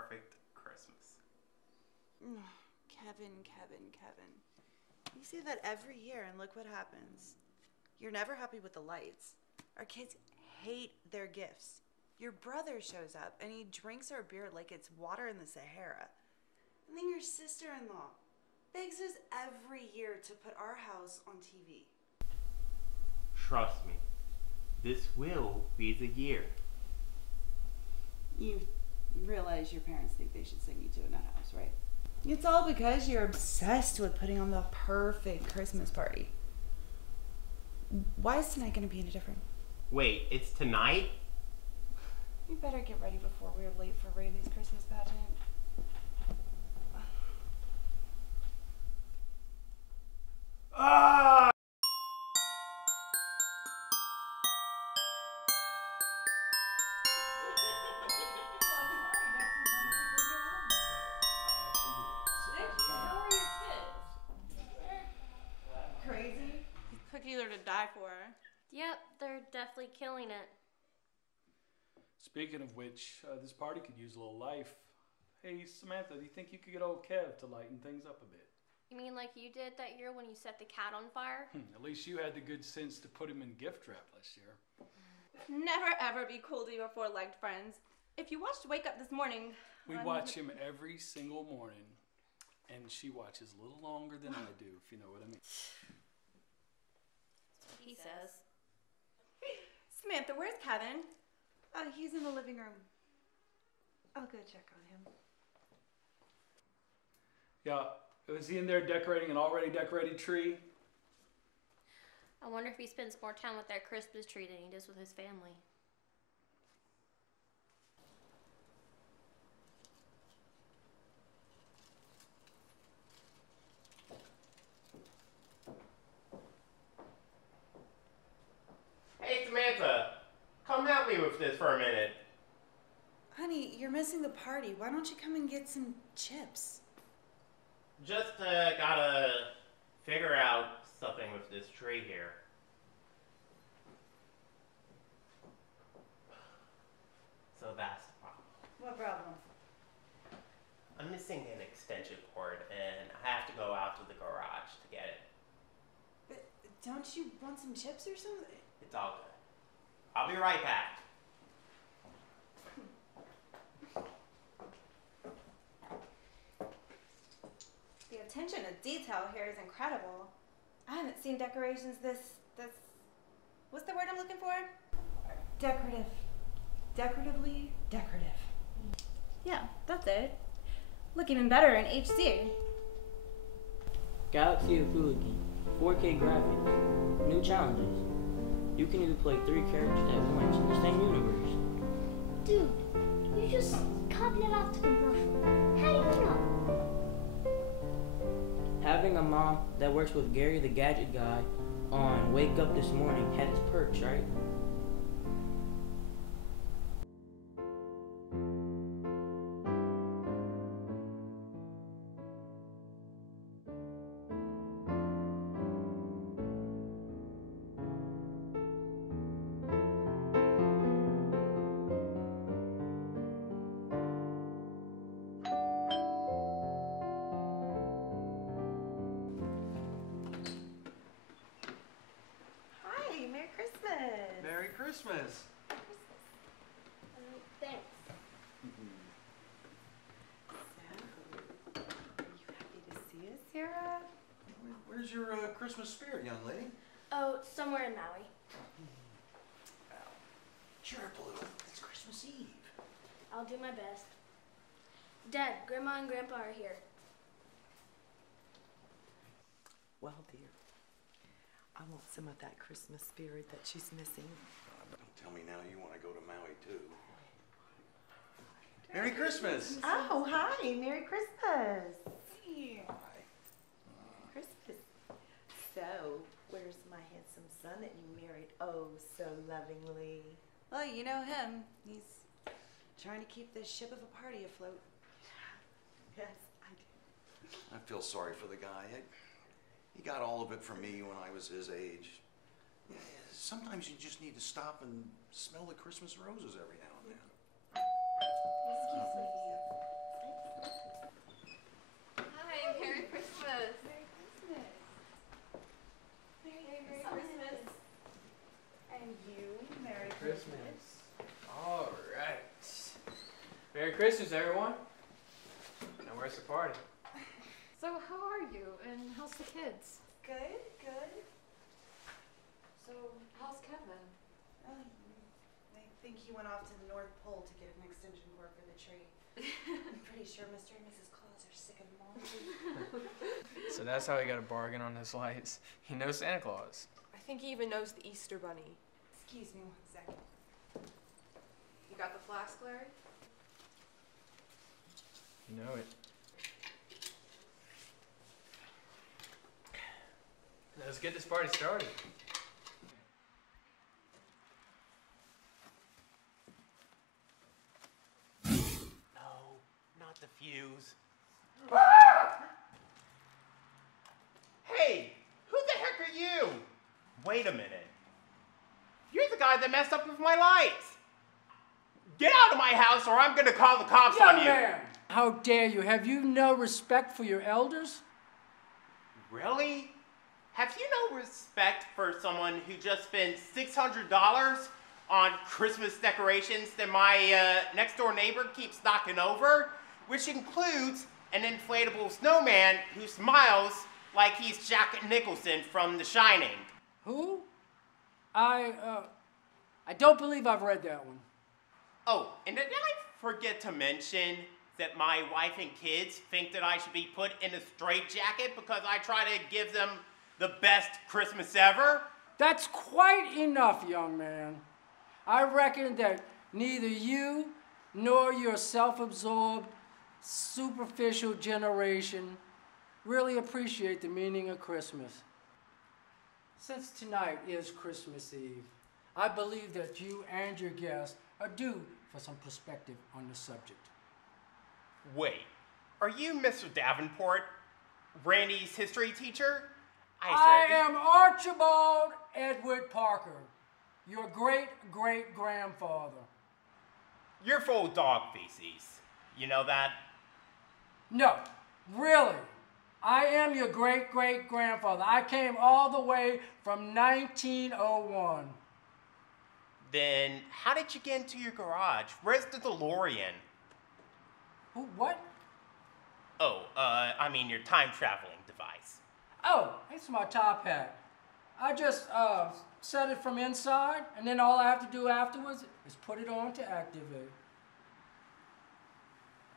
perfect Christmas. Kevin. You say that every year and look what happens. You're never happy with the lights. Our kids hate their gifts. Your brother shows up and he drinks our beer like it's water in the Sahara. And then your sister-in-law begs us every year to put our house on TV. Trust me, this will be the year. You realize your parents think they should sing you to a nut house, right? It's all because you're obsessed with putting on the perfect Christmas party. Why is tonight going to be any different? Wait, it's tonight? You better get ready before we're late for Randy's Christmas pageant. Ah! Crazy? Cookies are to die for. Yep, they're definitely killing it. Speaking of which, this party could use a little life. Hey, Samantha, do you think you could get old Kev to lighten things up a bit? You mean like you did that year when you set the cat on fire? At least you had the good sense to put him in gift wrap last year. Never ever be cool to your four-legged friends. If you watched Wake Up this morning... We watch him every single morning, and she watches a little longer than I do, if you know what I mean. He says. Samantha, where's Kevin? He's in the living room. I'll go check on him. Yeah, was he in there decorating an already decorated tree? I wonder if he spends more time with that Christmas tree than he does with his family. Hey, Samantha, come help me with this for a minute. Honey, you're missing the party. Why don't you come and get some chips? Just gotta figure out something with this tree here. So that's the problem. What problem? I'm missing an extension cord and I have to go out to the garage to get it. But don't you want some chips or something? It's all good. I'll be right back. The attention to detail here is incredible. I haven't seen decorations this... What's the word I'm looking for? Decorative. Decoratively decorative. Yeah, that's it. Look even better in HD. Galaxy of Hooligan, 4K graphics, new challenges. You can even play 3 characters at once in the same universe. Dude, you just copied it off the commercial. How do you know? Having a mom that works with Gary the Gadget Guy on Wake Up This Morning had its perks, right? Hi, Merry Christmas. Merry Christmas. Thanks. So, are you happy to see us, Sarah? Where's your Christmas spirit, young lady? Oh, somewhere in Maui. Cheer up a little. It's Christmas Eve. I'll do my best. Dad, Grandma and Grandpa are here. Well, dear, I want some of that Christmas spirit that she's missing. Don't tell me now you want to go to Maui, too. Merry Christmas! Oh, hi. Merry Christmas. Hi. Christmas. So, where's my handsome son that you married oh so lovingly? Well, you know him. He's trying to keep this ship of a party afloat. Yes, I do. I feel sorry for the guy. He got all of it from me when I was his age. Yeah, sometimes you just need to stop and smell the Christmas roses every now and then. Excuse me. Christmas. All right. Merry Christmas, everyone. Now, where's the party? So how are you, and how's the kids? Good, good. So how's Kevin? I think he went off to the North Pole to get an extension cord for the tree. I'm pretty sure Mr. and Mrs. Claus are sick of him all. So that's how he got a bargain on his lights. He knows Santa Claus. I think he even knows the Easter Bunny. Excuse me 1 second. You got the flask, Larry? You know it. Let's get this party started. No, not the fuse. Hey, who the heck are you? Wait a minute. You're the guy that messed up with my lights. Get out of my house or I'm gonna call the cops on you. Man, how dare you? Have you no respect for your elders? Really? Have you no respect for someone who just spent $600 on Christmas decorations that my next door neighbor keeps knocking over? Which includes an inflatable snowman who smiles like he's Jack Nicholson from The Shining. Who? I don't believe I've read that one. Oh, and did I forget to mention that my wife and kids think that I should be put in a straitjacket because I try to give them the best Christmas ever? That's quite enough, young man. I reckon that neither you nor your self-absorbed, superficial generation really appreciate the meaning of Christmas. Since tonight is Christmas Eve, I believe that you and your guests are due for some perspective on the subject. Wait, are you Mr. Davenport, Randy's history teacher? I am Archibald Edward Parker, your great-great-grandfather. You're full of dog feces. You know that? No, really. I am your great-great-grandfather. I came all the way from 1901. Then how did you get into your garage? Where's the DeLorean? Who, what? Oh, I mean your time-traveling device. Oh, it's my top hat. I just set it from inside, and then all I have to do afterwards is put it on to activate.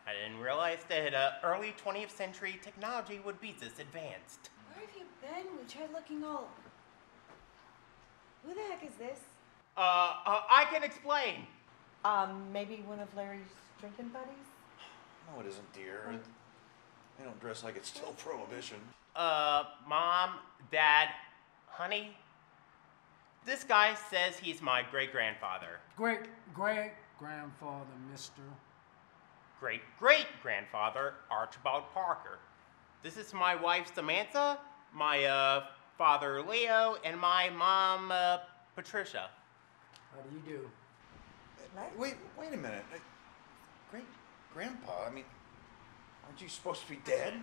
I didn't realize that early 20th century technology would be this advanced. Where have you been? We tried looking all... Who the heck is this? I can explain. Maybe one of Larry's drinking buddies? No, it isn't, dear. They don't dress like it's still prohibition. Mom, Dad, honey, this guy says he's my great-grandfather. Great-great-grandfather, mister. Great-great-grandfather, Archibald Parker. This is my wife, Samantha, my, father, Leo, and my mom, Patricia. How do you do? Wait a minute. Great-grandpa, I mean, aren't you supposed to be dead?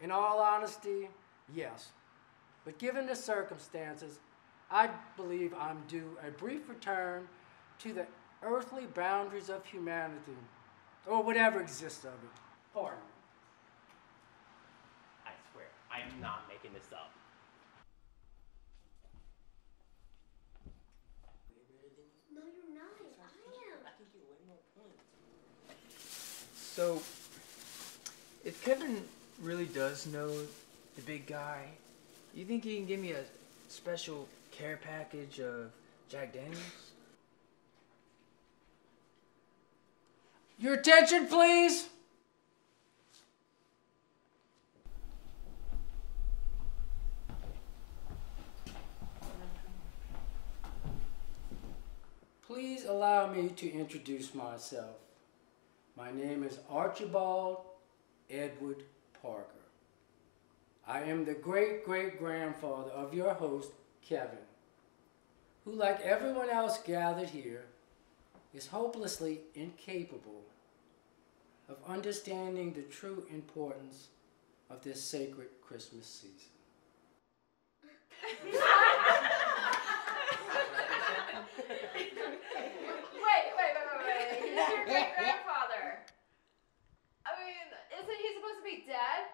In all honesty, yes. But given the circumstances, I believe I'm due a brief return to the earthly boundaries of humanity, or whatever exists of it. Pardon. I swear, I am not making this up. No, you're not. I am. I can get way more points. So, if Kevin really does know the big guy, you think he can give me a special care package of Jack Daniels? Your attention, please. Please allow me to introduce myself. My name is Archibald Edward Parker. I am the great-great-grandfather of your host, Kevin, who, like everyone else gathered here, is hopelessly incapable of understanding the true importance of this sacred Christmas season. great-grandfather? I mean, isn't he supposed to be dead?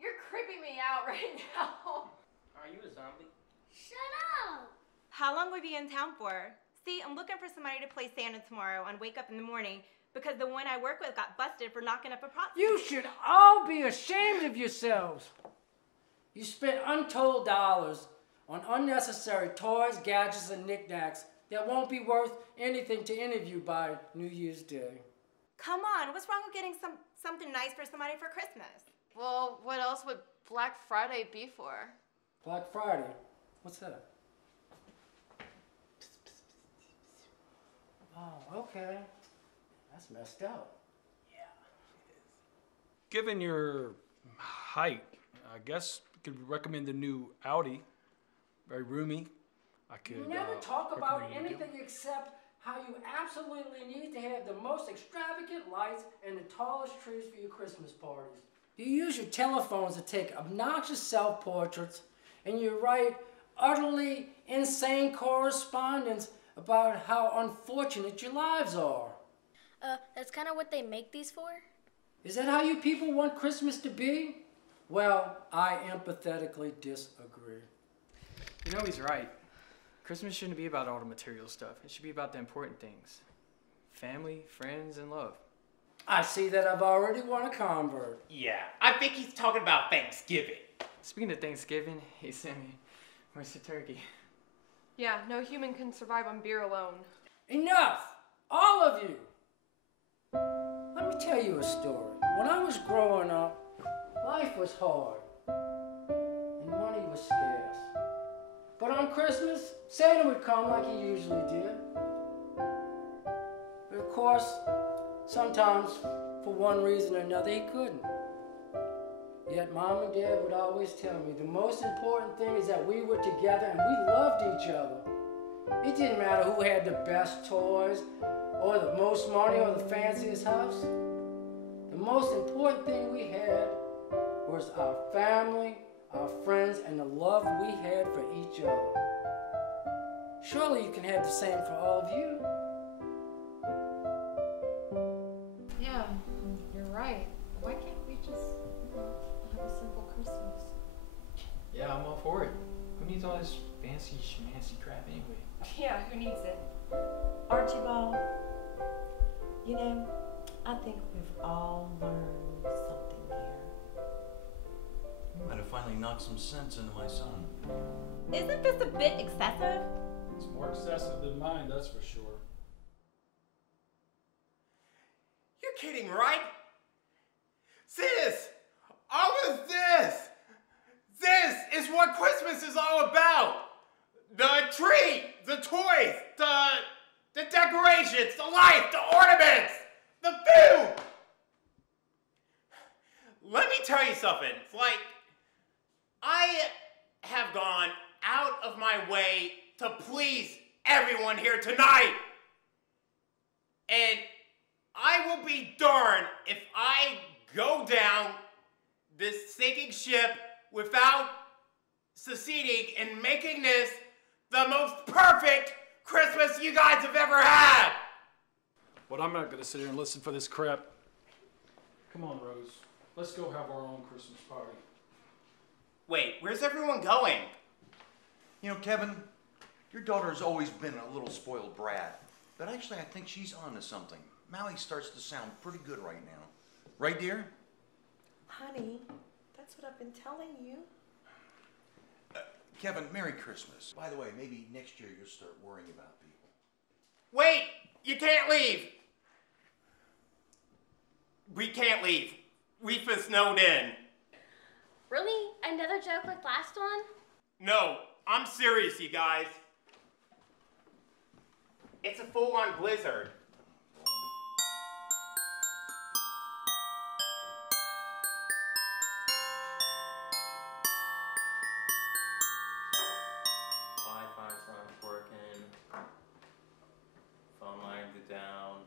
You're creeping me out right now. Are you a zombie? Shut up! How long will we be in town for? See, I'm looking for somebody to play Santa tomorrow and wake up in the morning because the one I work with got busted for knocking up a prostitute. You should all be ashamed of yourselves. You spent untold dollars on unnecessary toys, gadgets, and knickknacks that won't be worth anything to any of you by New Year's Day. Come on, what's wrong with getting something nice for somebody for Christmas? Well, what else would Black Friday be for? Black Friday? What's that? Oh, okay. That's messed up. Given your height, I guess I could recommend the new Audi. Very roomy. I could. You never talk about recommend it. anything except how you absolutely need to have the most extravagant lights and the tallest trees for your Christmas parties. You use your telephones to take obnoxious self-portraits, and you write utterly insane correspondence about how unfortunate your lives are. That's kind of what they make these for? Is that how you people want Christmas to be? Well, I empathetically disagree. You know, he's right. Christmas shouldn't be about all the material stuff. It should be about the important things. Family, friends, and love. I see that I've already won a convert. Yeah, I think he's talking about Thanksgiving. Speaking of Thanksgiving, hey Sammy, where's the turkey? Yeah, no human can survive on beer alone. Enough! All of you! Let me tell you a story. When I was growing up, life was hard, and money was scarce. But on Christmas, Santa would come like he usually did. But of course, sometimes, for one reason or another, he couldn't. Yet Mom and Dad would always tell me the most important thing is that we were together and we loved each other. It didn't matter who had the best toys, or the most money, or the fanciest house. The most important thing we had was our family, our friends, and the love we had for each other. Surely you can have the same for all of you. Yeah, you're right. Why can't we just have a simple Christmas? Yeah, I'm all for it. Who needs all this fancy schmancy crap anyway? Yeah, who needs it? Archibald, you know, I think we've all learned something here. You might have finally knocked some sense into my son. Isn't this a bit excessive? It's more excessive than mine, that's for sure. You're kidding, right? Sis, all of this is what Christmas is all about. The tree, the toys, the decorations, the light, the ornaments, the food. Let me tell you something. It's like, I have gone out of my way to please everyone here tonight. And I will be darned if I go down this sinking ship without succeeding in making this the most perfect Christmas you guys have ever had. But I'm not going to sit here and listen for this crap. Come on, Rose. Let's go have our own Christmas party. Wait, where's everyone going? You know, Kevin, your daughter's always been a little spoiled brat. But actually, I think she's onto something. Maui starts to sound pretty good right now. Right, dear? Honey, that's what I've been telling you. Kevin, Merry Christmas. By the way, maybe next year you'll start worrying about people. Wait, you can't leave. We can't leave. We've been snowed in. Really? Another joke like last one? No, I'm serious, you guys. It's a full-on blizzard. Wi-Fi's not working. Phone lines are down.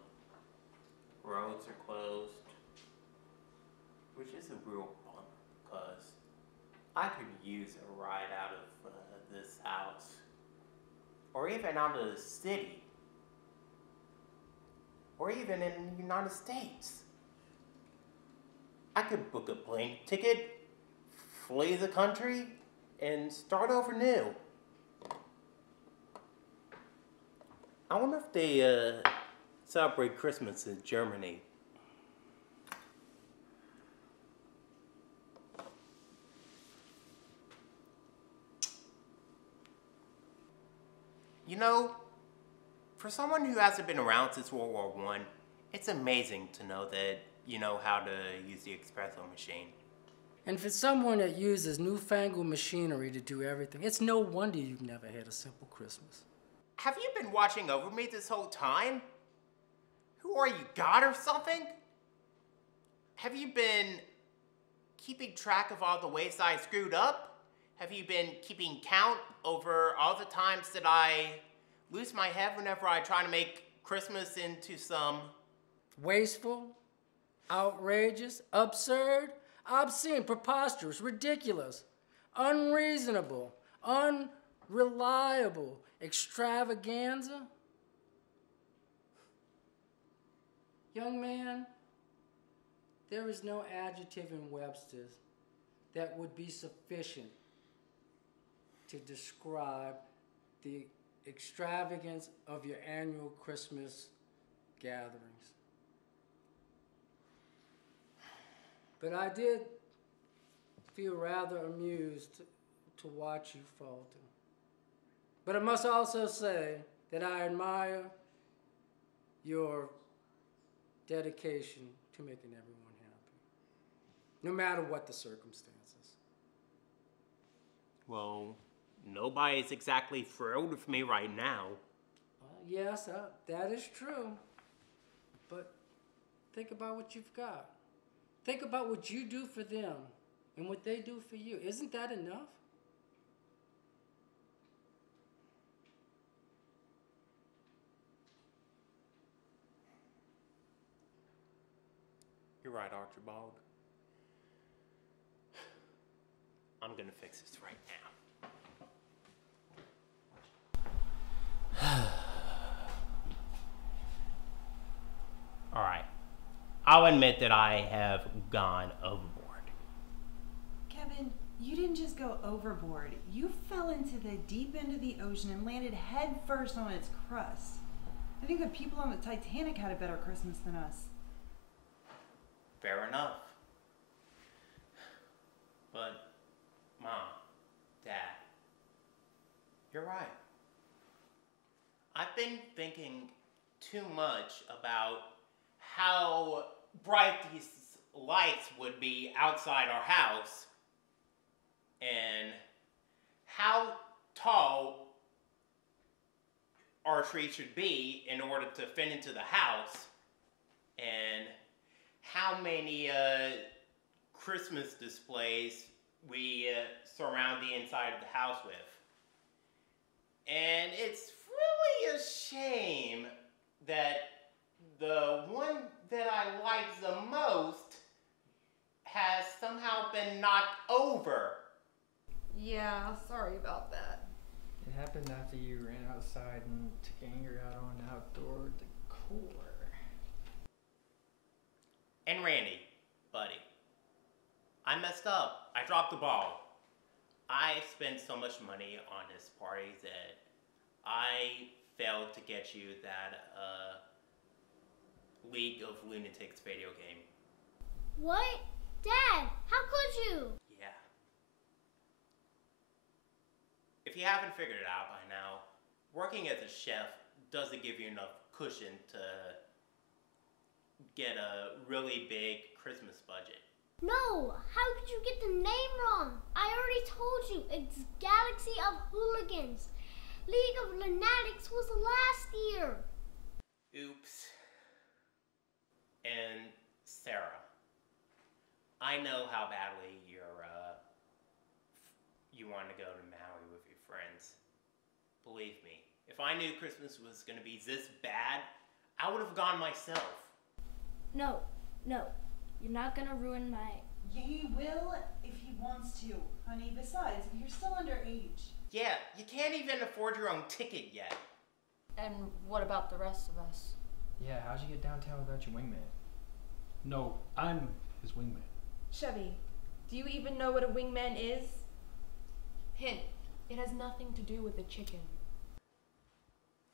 Roads are closed. Which is a real bummer because I could use a ride out of this house. Or even out of the city. or even in the United States. I could book a plane ticket, flee the country, and start over new. I wonder if they celebrate Christmas in Germany. You know, for someone who hasn't been around since World War I, it's amazing to know that you know how to use the espresso machine. And for someone that uses newfangled machinery to do everything, it's no wonder you've never had a simple Christmas. Have you been watching over me this whole time? Who are you, God or something? Have you been keeping track of all the ways I screwed up? Have you been keeping count over all the times that I lose my head whenever I try to make Christmas into some Wasteful, outrageous, absurd, obscene, preposterous, ridiculous, unreasonable, unreliable extravaganza? Young man, there is no adjective in Webster's that would be sufficient to describe the extravagance of your annual Christmas gatherings. But I did feel rather amused to watch you falter. But I must also say that I admire your dedication to making everyone happy, no matter what the circumstances. Well, nobody's exactly thrilled with me right now. Yes, that is true. But think about what you've got. Think about what you do for them and what they do for you. Isn't that enough? You're right, Archibald. I'm gonna fix this right now. All right. I'll admit that I have gone overboard. Kevin, you didn't just go overboard. You fell into the deep end of the ocean and landed head first on its crust. I think the people on the Titanic had a better Christmas than us. Fair enough. But, Mom, Dad, you're right. I've been thinking too much about how bright these lights would be outside our house and how tall our tree should be in order to fit into the house and how many Christmas displays we surround the inside of the house with. And it's really a shame that the one that I like the most has somehow been knocked over. Yeah, sorry about that. It happened after you ran outside and took anger out on outdoor decor. And Randy, buddy, I messed up. I dropped the ball. I spent so much money on this party that I failed to get you that League of Lunatics video game. What? Dad, how could you? Yeah. If you haven't figured it out by now, working as a chef doesn't give you enough cushion to get a really big Christmas budget. No, how could you get the name wrong? I already told you, it's Galaxy of Hooligans. League of Lunatics was last year. Oops. And Sarah, I know how badly you want to go to Maui with your friends. Believe me, if I knew Christmas was going to be this bad, I would have gone myself. No, you're not gonna ruin my... He will if he wants to, honey. Besides, you're still underage. Yeah, you can't even afford your own ticket yet. And what about the rest of us? Yeah, how'd you get downtown without your wingman? No, I'm his wingman. Chevy, do you even know what a wingman is? Hint, it has nothing to do with a chicken.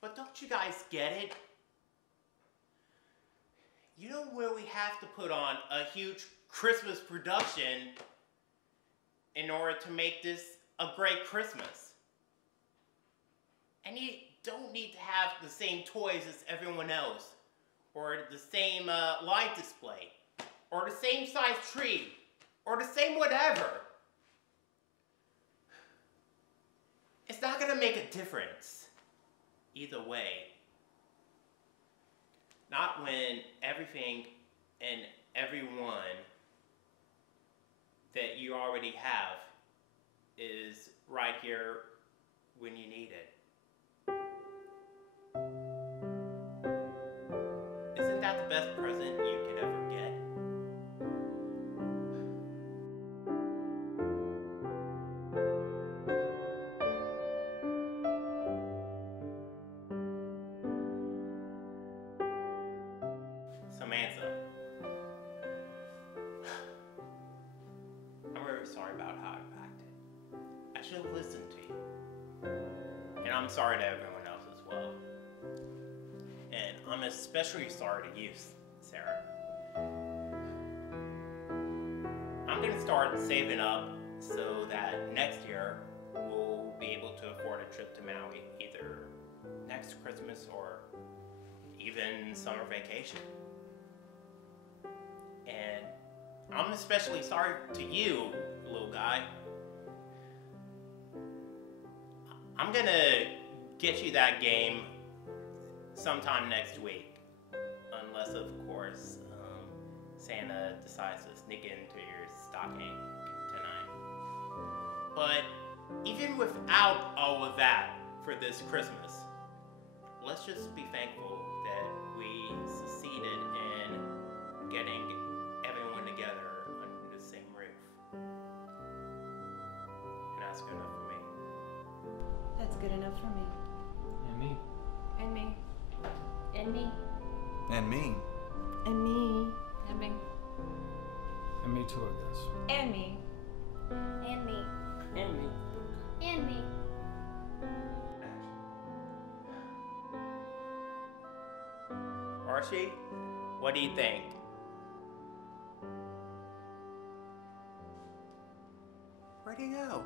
But don't you guys get it? You know where we have to put on a huge Christmas production in order to make this a great Christmas. And you don't need to have the same toys as everyone else, or the same light display, or the same size tree, or the same whatever. It's not gonna make a difference either way. Not when everything and everyone that you already have is right here when you need it. Isn't that the best present you could ever get? Samantha, I'm really sorry about how I acted. I should have listened to you. And I'm sorry to everyone else as well. And I'm especially sorry to you, Sarah. I'm gonna start saving up so that next year we'll be able to afford a trip to Maui, either next Christmas or even summer vacation. And I'm especially sorry to you, little guy. I'm gonna get you that game sometime next week. Unless, of course, Santa decides to sneak into your stocking tonight. But even without all of that for this Christmas, let's just be thankful that we succeeded in getting everyone together under the same roof. And that's good enough for me. That's good enough for me. And me. And me. And me. And me. And me. And me. And me too, I guess. And me. And me. And me. And me. Archie, what do you think? Where'd he go?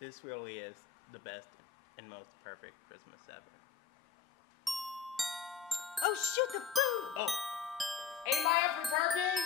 This really is the best and most perfect Christmas ever. Oh, shoot the food! Oh, Ain't my up for turkey?